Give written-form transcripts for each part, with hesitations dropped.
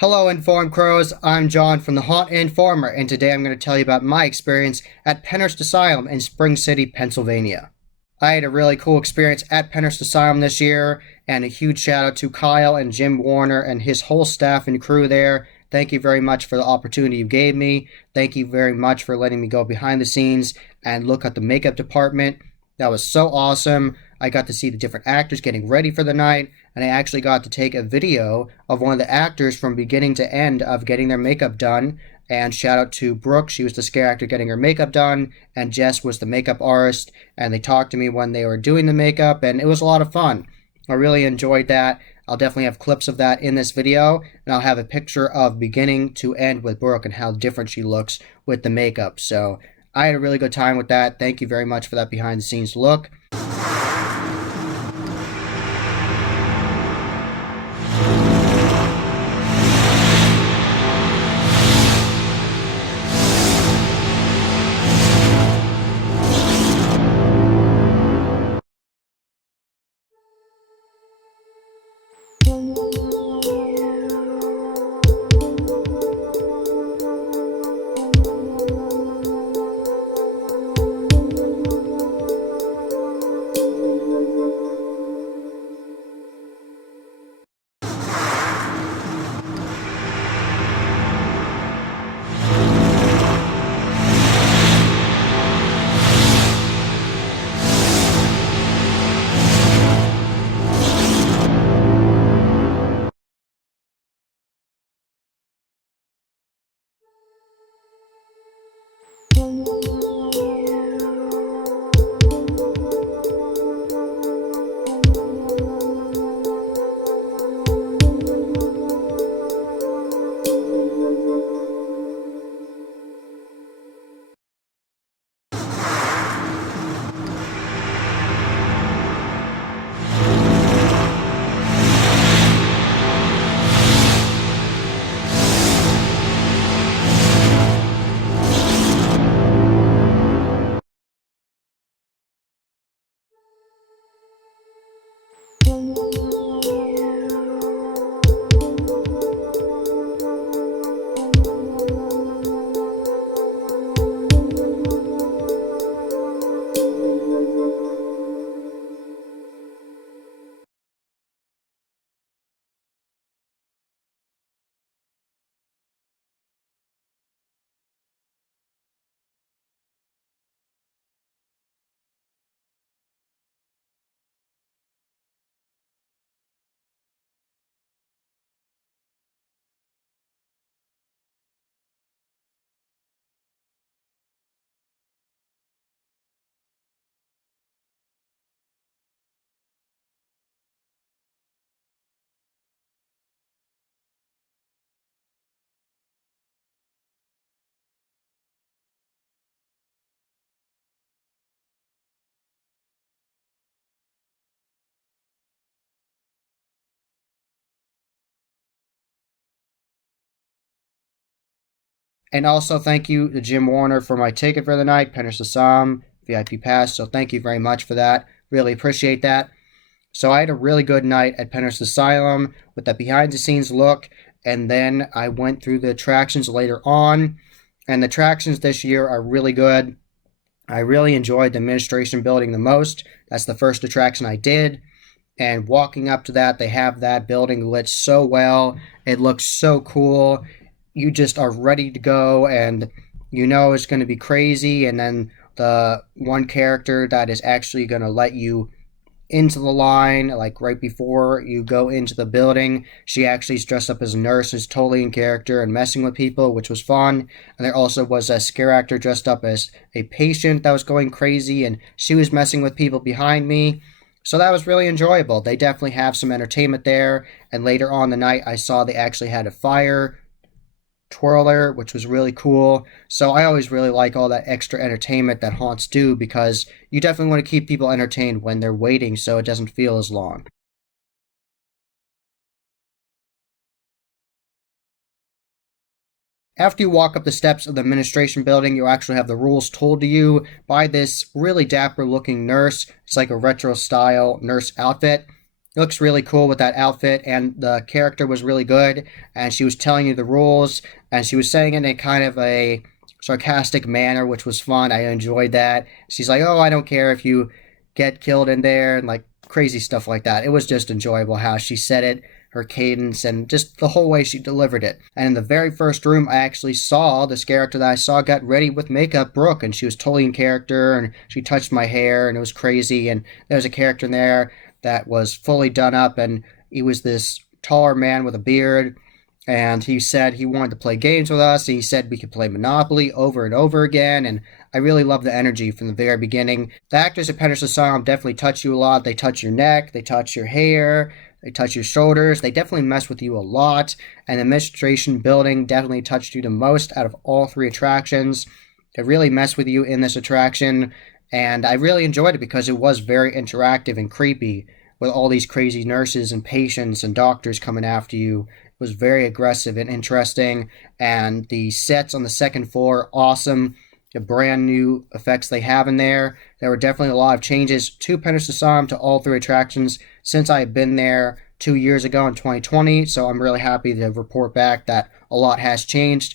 Hello, Informed Crows. I'm John from the Haunt Informer, and today I'm going to tell you about my experience at Pennhurst Asylum in Spring City, Pennsylvania. I had a really cool experience at Pennhurst Asylum this year, and a huge shout out to Kyle and Jim Warner and his whole staff and crew there. Thank you very much for the opportunity you gave me. Thank you very much for letting me go behind the scenes and look at the makeup department. That was so awesome. I got to see the different actors getting ready for the night, and I actually got to take a video of one of the actors from beginning to end of getting their makeup done. And shout out to Brooke, she was the scare actor getting her makeup done, and Jess was the makeup artist, and they talked to me when they were doing the makeup, and it was a lot of fun. I really enjoyed that. I'll definitely have clips of that in this video, and I'll have a picture of beginning to end with Brooke and how different she looks with the makeup. So I had a really good time with that. Thank you very much for that behind the scenes look. And also thank you to Jim Warner for my ticket for the night, Pennhurst Asylum, VIP pass. So thank you very much for that. Really appreciate that. So I had a really good night at Pennhurst Asylum with that behind the scenes look. And then I went through the attractions later on. And the attractions this year are really good. I really enjoyed the administration building the most. That's the first attraction I did. And walking up to that, they have that building lit so well. It looks so cool. You just are ready to go, and you know it's going to be crazy. And then the one character that is actually going to let you into the line, like right before you go into the building, she actually is dressed up as a nurse, is totally in character and messing with people, which was fun. And there also was a scare actor dressed up as a patient that was going crazy, and she was messing with people behind me. So that was really enjoyable. They definitely have some entertainment there. And later on the night, I saw they actually had a fire twirler, which was really cool. So I always really like all that extra entertainment that haunts do, because you definitely want to keep people entertained when they're waiting so it doesn't feel as long. After you walk up the steps of the administration building, you actually have the rules told to you by this really dapper looking nurse. It's like a retro style nurse outfit. It looks really cool with that outfit, and the character was really good, and she was telling you the rules, and she was saying it in kind of a sarcastic manner, which was fun. I enjoyed that. She's like, oh, I don't care if you get killed in there, and like crazy stuff like that. It was just enjoyable how she said it, her cadence, and just the whole way she delivered it. And in the very first room, I actually saw this character that I saw got ready with makeup, Brooke, and she was totally in character, and she touched my hair, and it was crazy. And there was a character in there that was fully done up, and he was this taller man with a beard, and he said he wanted to play games with us, and he said we could play Monopoly over and over again, and I really love the energy from the very beginning. The actors at Pennhurst Asylum definitely touch you a lot. They touch your neck, they touch your hair, they touch your shoulders, they definitely mess with you a lot, and the administration building definitely touched you the most out of all three attractions. They really mess with you in this attraction, and I really enjoyed it because it was very interactive and creepy with all these crazy nurses and patients and doctors coming after you. It was very aggressive and interesting, and the sets on the second floor, awesome. The brand new effects they have in there. There were definitely a lot of changes to Pennhurst Asylum, to all three attractions, since I had been there 2 years ago in 2020, so I'm really happy to report back that a lot has changed.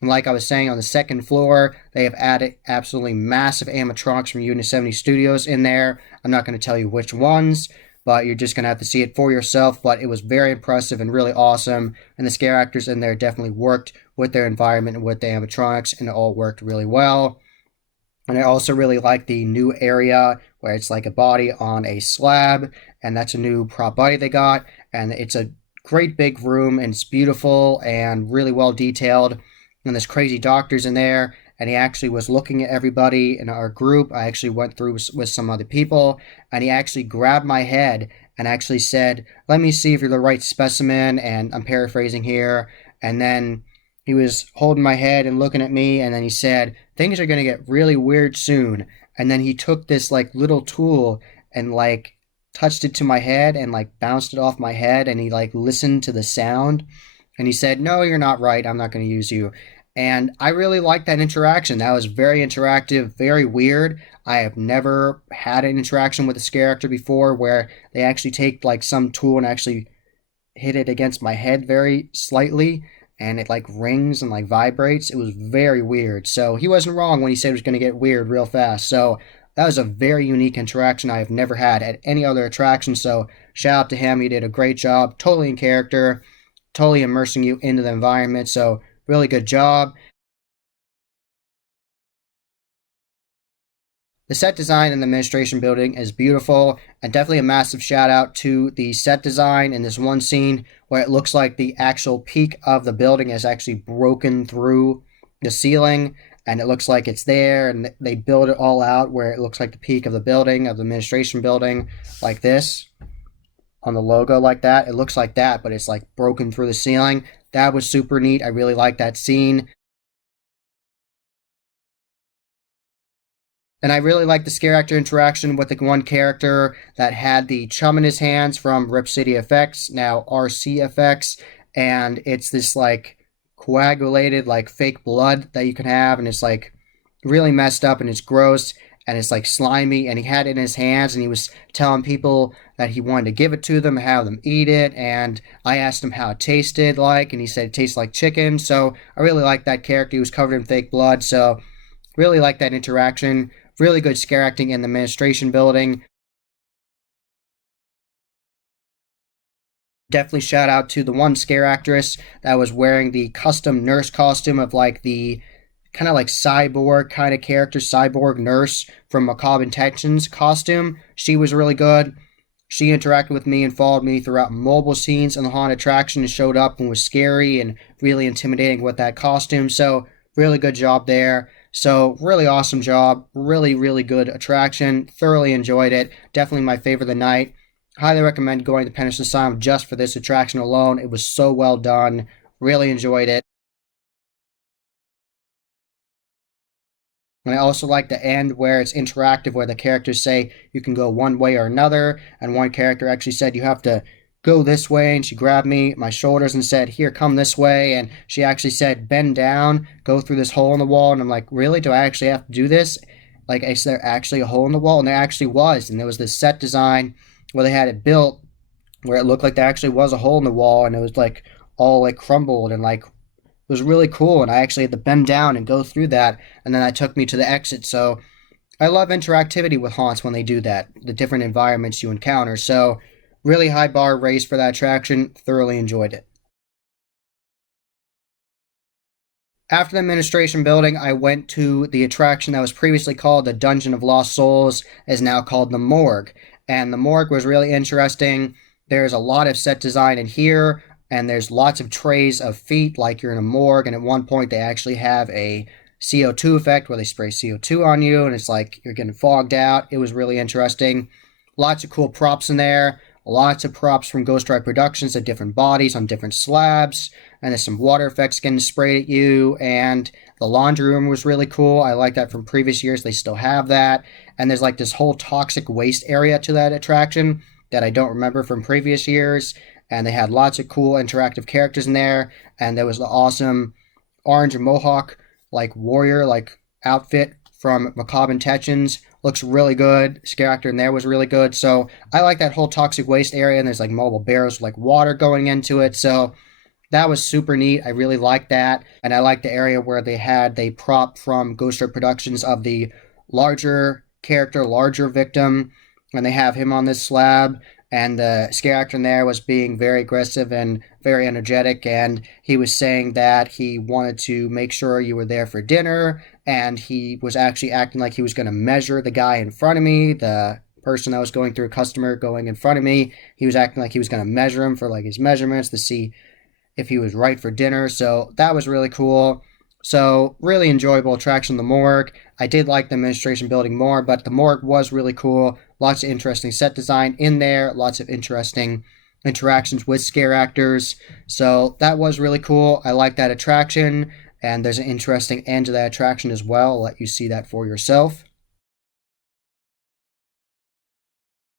And like I was saying, on the second floor, they have added absolutely massive animatronics from Unit 70 Studios in there. I'm not going to tell you which ones, but you're just going to have to see it for yourself. But it was very impressive and really awesome. And the scare actors in there definitely worked with their environment and with the animatronics, and it all worked really well. And I also really like the new area where it's like a body on a slab, and that's a new prop body they got. And it's a great big room, and it's beautiful and really well detailed. And this crazy doctor's in there, and he actually was looking at everybody in our group. I actually went through with some other people, and he actually grabbed my head and actually said, let me see if you're the right specimen, and I'm paraphrasing here. And then he was holding my head and looking at me, and then he said, things are going to get really weird soon. And then he took this like little tool and like touched it to my head and like bounced it off my head, and he like listened to the sound, and he said, no, you're not right, I'm not going to use you. And I really liked that interaction. That was very interactive, very weird. I have never had an interaction with a scare actor before where they actually take like some tool and actually hit it against my head very slightly, and it like rings and like vibrates. It was very weird. So he wasn't wrong when he said it was going to get weird real fast. So that was a very unique interaction I have never had at any other attraction. So shout out to him. He did a great job, totally in character, totally immersing you into the environment. So really good job. The set design in the administration building is beautiful, and definitely a massive shout out to the set design in this one scene where it looks like the actual peak of the building is actually broken through the ceiling, and it looks like it's there, and they build it all out where it looks like the peak of the building, of the administration building, like this on the logo like that. It looks like that, but it's like broken through the ceiling. That was super neat. I really like that scene. And I really like the scare actor interaction with the one character that had the chum in his hands from Rip City Effects, now RC Effects. And it's this like coagulated, like fake blood that you can have. And it's like really messed up and it's gross and it's like slimy. And he had it in his hands and he was telling people that he wanted to give it to them and have them eat it. And I asked him how it tasted like, and he said it tastes like chicken. So I really like that character. He was covered in fake blood. So really like that interaction. Really good scare acting in the administration building. Definitely shout out to the one scare actress that was wearing the custom nurse costume of like the kind of like cyborg kind of character, cyborg nurse from Macabre Intentions costume. She was really good. She interacted with me and followed me throughout multiple scenes in the haunted attraction and showed up and was scary and really intimidating with that costume. So really good job there. So really awesome job. Really, really good attraction. Thoroughly enjoyed it. Definitely my favorite of the night. Highly recommend going to Pennhurst Asylum just for this attraction alone. It was so well done. Really enjoyed it. And I also like the end where it's interactive, where the characters say you can go one way or another. And one character actually said you have to go this way. And she grabbed me, my shoulders, and said, here, come this way. And she actually said, bend down, go through this hole in the wall. And I'm like, really? Do I actually have to do this? Like, is there actually a hole in the wall? And there actually was. And there was this set design where they had it built where it looked like there actually was a hole in the wall, and it was like all like crumbled, and like it was really cool. And I actually had to bend down and go through that, and then that took me to the exit. So I love interactivity with haunts when they do that, the different environments you encounter. So really high bar raised for that attraction. Thoroughly enjoyed it. After the administration building, I went to the attraction that was previously called the Dungeon of Lost Souls, is now called the Morgue. And the Morgue was really interesting. There's a lot of set design in here, and there's lots of trays of feet like you're in a morgue. And at one point, they actually have a CO2 effect where they spray CO2 on you, and it's like you're getting fogged out. It was really interesting. Lots of cool props in there. Lots of props from Ghost Ride Productions of different bodies on different slabs, and there's some water effects getting sprayed at you, and the laundry room was really cool. I like that from previous years. They still have that, and there's like this whole toxic waste area to that attraction that I don't remember from previous years, and they had lots of cool interactive characters in there, and there was the awesome orange and mohawk like warrior like outfit from Macabre Intentions. Looks really good. Scare actor in there was really good. So I like that whole toxic waste area, and there's like mobile barrels with like water going into it. So that was super neat. I really liked that. And I liked the area where they prop from Ghost Ride Productions of the larger character, larger victim, and they have him on this slab. And the scare actor in there was being very aggressive and very energetic, and he was saying that he wanted to make sure you were there for dinner, and he was actually acting like he was going to measure the guy in front of me, the person that was going through, a customer going in front of me. He was acting like he was going to measure him for like his measurements to see if he was right for dinner. So that was really cool. So really enjoyable attraction, the Morgue. I did like the administration building more, but the Morgue was really cool. Lots of interesting set design in there. Lots of interesting interactions with scare actors. So that was really cool. I like that attraction. And there's an interesting end to that attraction as well. I'll let you see that for yourself.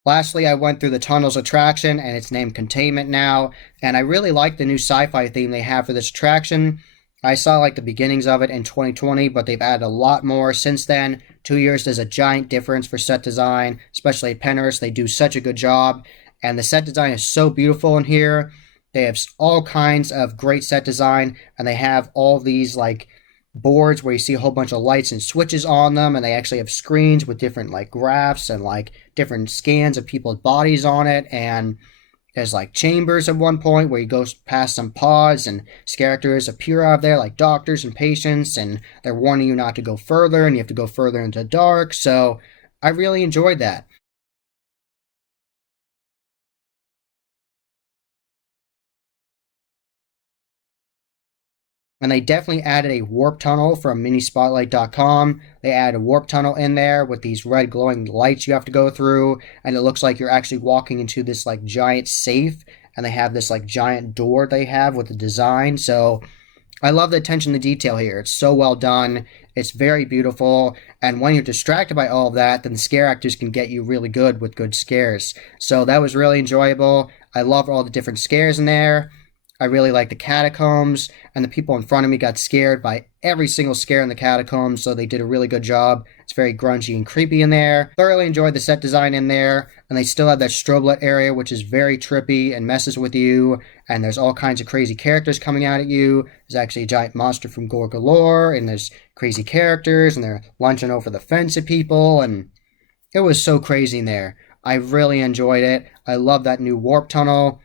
Lastly, I went through the Tunnels attraction, and it's named Containment now. And I really like the new sci-fi theme they have for this attraction. I saw like the beginnings of it in 2020, but they've added a lot more since then. 2 years, there's a giant difference for set design, especially at Pennhurst. They do such a good job, and the set design is so beautiful in here. They have all kinds of great set design, and they have all these like boards where you see a whole bunch of lights and switches on them, and they actually have screens with different like graphs and like different scans of people's bodies on it, and there's like chambers at one point where you go past some pods and characters appear out of there like doctors and patients, and they're warning you not to go further, and you have to go further into the dark. So I really enjoyed that. And they definitely added a warp tunnel from minispotlight.com. They added a warp tunnel in there with these red glowing lights you have to go through, and it looks like you're actually walking into this like giant safe, and they have this like giant door they have with the design. So I love the attention to detail here. It's so well done. It's very beautiful. And when you're distracted by all of that, then the scare actors can get you really good with good scares. So that was really enjoyable. I love all the different scares in there. I really like the catacombs, and the people in front of me got scared by every single scare in the catacombs, so they did a really good job. It's very grungy and creepy in there. Thoroughly enjoyed the set design in there, and they still have that strobe light area, which is very trippy and messes with you, and there's all kinds of crazy characters coming out at you. There's actually a giant monster from Gore Galore, and there's crazy characters, and they're lunching over the fence at people, and it was so crazy in there. I really enjoyed it. I love that new warp tunnel.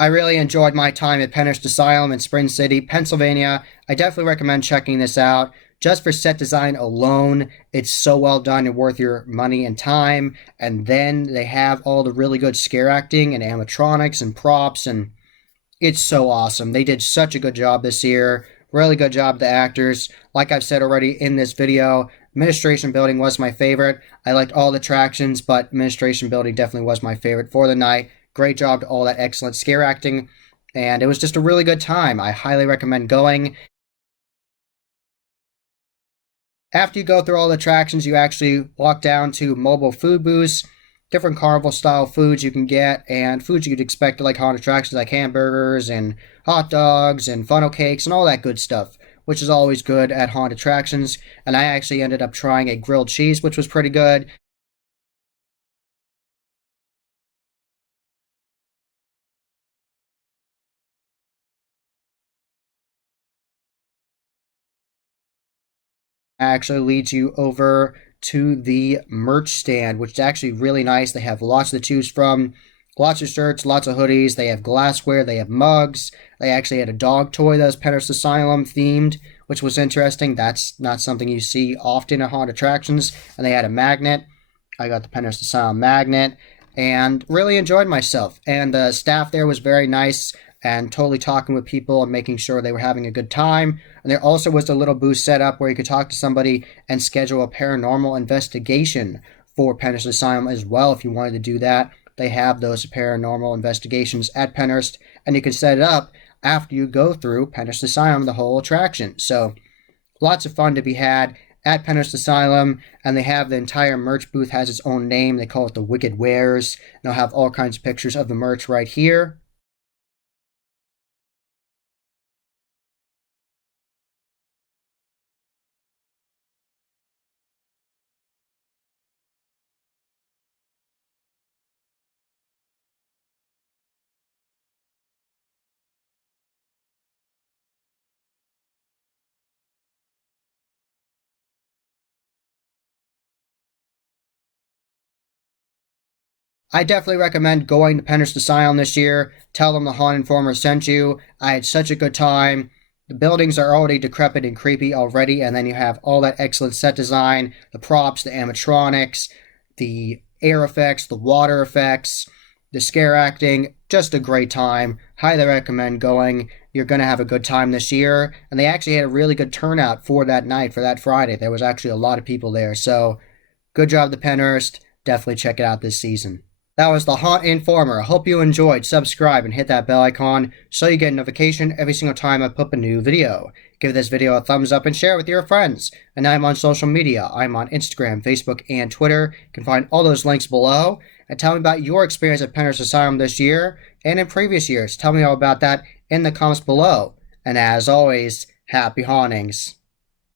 I really enjoyed my time at Pennhurst Asylum in Spring City, Pennsylvania. I definitely recommend checking this out. Just for set design alone, it's so well done and worth your money and time. And then they have all the really good scare acting and animatronics and props, and it's so awesome. They did such a good job this year. Really good job, the actors. Like I've said already in this video, Administration Building was my favorite. I liked all the attractions, but Administration Building definitely was my favorite for the night. Great job to all that excellent scare acting, and it was just a really good time. I highly recommend going. After you go through all the attractions, you actually walk down to mobile food booths, different carnival style foods you can get, and foods you'd expect to like haunted attractions like hamburgers and hot dogs and funnel cakes and all that good stuff, which is always good at haunted attractions. And I actually ended up trying a grilled cheese, which was pretty good. actually leads you over to the merch stand, which is actually really nice. They have lots to choose from. Lots of shirts, lots of hoodies. They have glassware. They have mugs. They actually had a dog toy that was Pennhurst Asylum themed, which was interesting. That's not something you see often at haunted attractions. And they had a magnet. I got the Pennhurst Asylum magnet and really enjoyed myself. And the staff there was very nice and totally talking with people and making sure they were having a good time. And there also was a little booth set up where you could talk to somebody and schedule a paranormal investigation for Pennhurst Asylum as well if you wanted to do that. They have those paranormal investigations at Pennhurst, and you can set it up after you go through Pennhurst Asylum, the whole attraction. So lots of fun to be had at Pennhurst Asylum, and they have the entire merch booth has its own name. They call it the Wicked Wares, and they'll have all kinds of pictures of the merch right here. I definitely recommend going to Pennhurst Asylum this year. Tell them the Haunted Informer sent you. I had such a good time. The buildings are already decrepit and creepy already, and then you have all that excellent set design, the props, the animatronics, the air effects, the water effects, the scare acting. Just a great time. Highly recommend going. You're going to have a good time this year. And they actually had a really good turnout for that night, for that Friday. There was actually a lot of people there. So good job, the Pennhurst. Definitely check it out this season. That was the Haunt Informer. I hope you enjoyed. Subscribe and hit that bell icon so you get a notification every single time I put up a new video. Give this video a thumbs up and share it with your friends. And I'm on social media. I'm on Instagram, Facebook, and Twitter. You can find all those links below. And tell me about your experience at Pennhurst Asylum this year and in previous years. Tell me all about that in the comments below. And as always, happy hauntings.